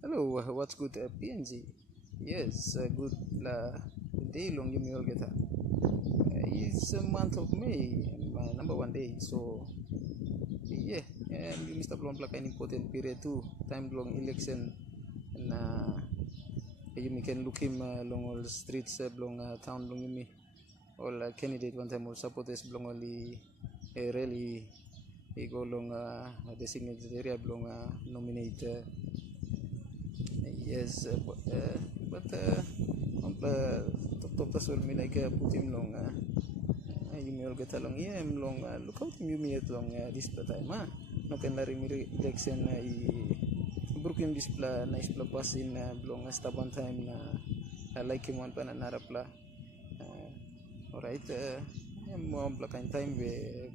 Hello, what's good, PNG? Yes, good day long you may all get. It's a month of May, my number one day. So, yeah, and Mr. Blong like an important period too. Time long election, and you can look him along all the streets, along town, long me. All candidate one time all supporters belong only rally. He go along designated area belong nominate. Yes, but on top tas ul minay ka putim long yumi ol gata long long look out yumi at long this time no can la election I Brooklyn display na isla pasin long staban time na like him one pan narapla alright mo ang plakain time we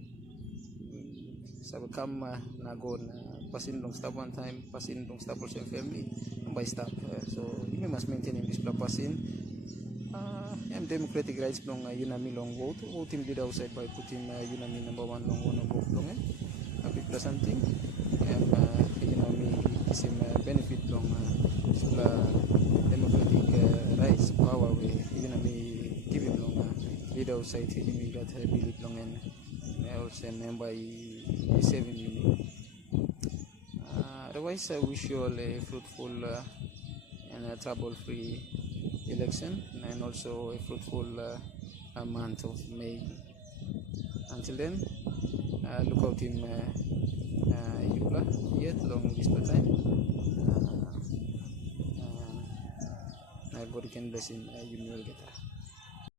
sabi kam nagon pasin long stop one time pasin long stop also family by stop so you must maintain in this pasin yung democratic rights long yunami long vote team lead outside by putting yunami number one long vote long people something and yunami kisim benefit long sila democratic rights power we yunami give him long lead outside yunami got believe long and also member saving you. Otherwise, I wish you all a fruitful and trouble-free election and also a fruitful month of May. Until then, look out in Yupla yet long this time. My body can bless in you will get